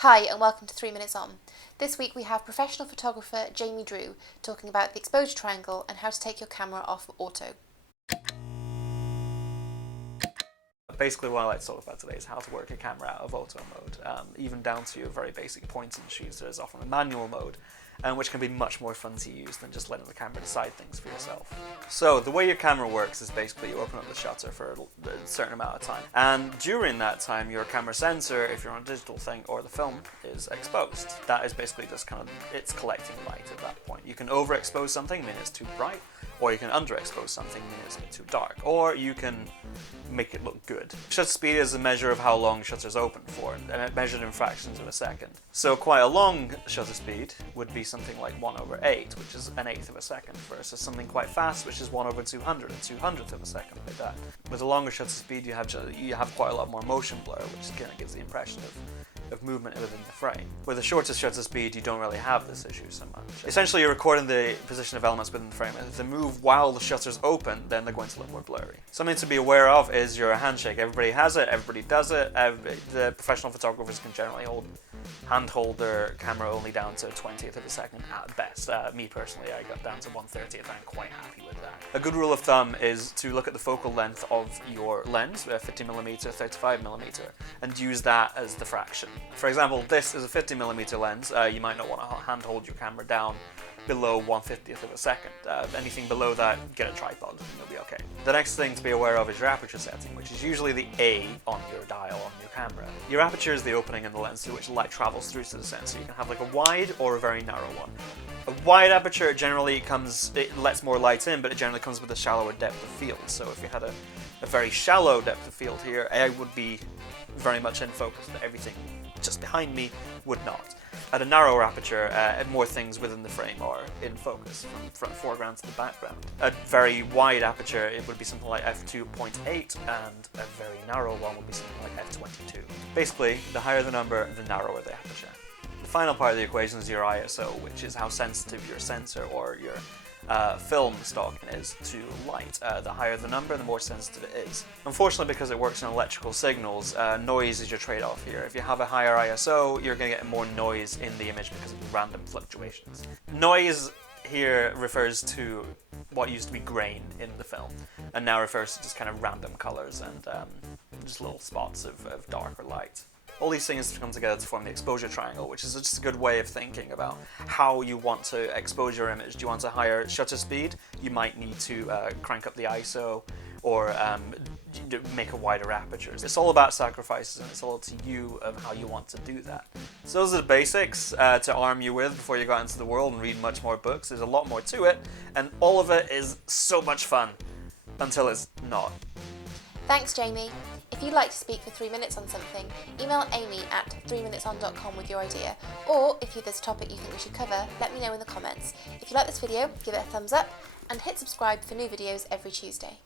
Hi and welcome to 3 Minutes On. This week we have professional photographer Jamie Drew talking about the exposure triangle and how to take your camera off auto. Basically what I like to talk about today is how to work a camera out of auto mode, even down to very basic point and shoots. There's often a manual mode, which can be much more fun to use than just letting the camera decide things for yourself. So the way your camera works is basically you open up the shutter for a certain amount of time, and during that time your camera sensor, if you're on a digital thing, or the film is exposed. That is basically just it's collecting light at that point. You can overexpose something, meaning it's too bright, or you can underexpose something, meaning it's a bit too dark, or you can make it look good. Shutter speed is a measure of how long shutters open for, and measured in fractions of a second. So quite a long shutter speed would be something like 1/8, which is 1/8 of a second, versus something quite fast, which is 1/200, a 200th of a second, like that. With a longer shutter speed, you have quite a lot more motion blur, which kind of gives the impression of movement within the frame. With a shorter shutter speed, you don't really have this issue so much. Essentially, you're recording the position of elements within the frame, and if they move while the shutter's open, then they're going to look more blurry. Something to be aware of is your handshake. Everybody has it, everybody does it. The professional photographers can generally handhold their camera only down to 1/20th of a second at best. Me personally, I got down to 1/30th, and I'm quite happy with that. A good rule of thumb is to look at the focal length of your lens, 50mm, 35mm, and use that as the fraction. For example, this is a 50mm lens. You might not want to handhold your camera down below 1/50th of a second. Anything below that, get a tripod and you'll be okay. The next thing to be aware of is your aperture setting, which is usually the A on your dial on your camera. Your aperture is the opening in the lens through which light travels through to the sensor. You can have like a wide or a very narrow one. A wide aperture generally it lets more light in, but it generally comes with a shallower depth of field. So if you had a very shallow depth of field here, I would be very much in focus, but everything just behind me would not. At a narrower aperture, more things within the frame are in focus, from foreground to the background. A very wide aperture, it would be something like f2.8, and a very narrow one would be something like f22. Basically, the higher the number, the narrower the aperture. The final part of the equation is your ISO, which is how sensitive your sensor or your film stock is to light. The higher the number, the more sensitive it is. Unfortunately, because it works on electrical signals, noise is your trade-off here. If you have a higher ISO, you're going to get more noise in the image because of random fluctuations. Noise here refers to what used to be grain in the film, and now refers to just kind of random colors and just little spots of dark or light. All these things come together to form the exposure triangle, which is just a good way of thinking about how you want to expose your image. Do you want a higher shutter speed? You might need to crank up the ISO or make a wider aperture. It's all about sacrifices, and it's all to you of how you want to do that. So those are the basics to arm you with before you go out into the world and read much more books. There's a lot more to it, and all of it is so much fun until it's not. Thanks, Jamie. If you'd like to speak for 3 minutes on something, email Amy at 3minuteson.com with your idea, or if there's a topic you think we should cover, let me know in the comments. If you like this video, give it a thumbs up, and hit subscribe for new videos every Tuesday.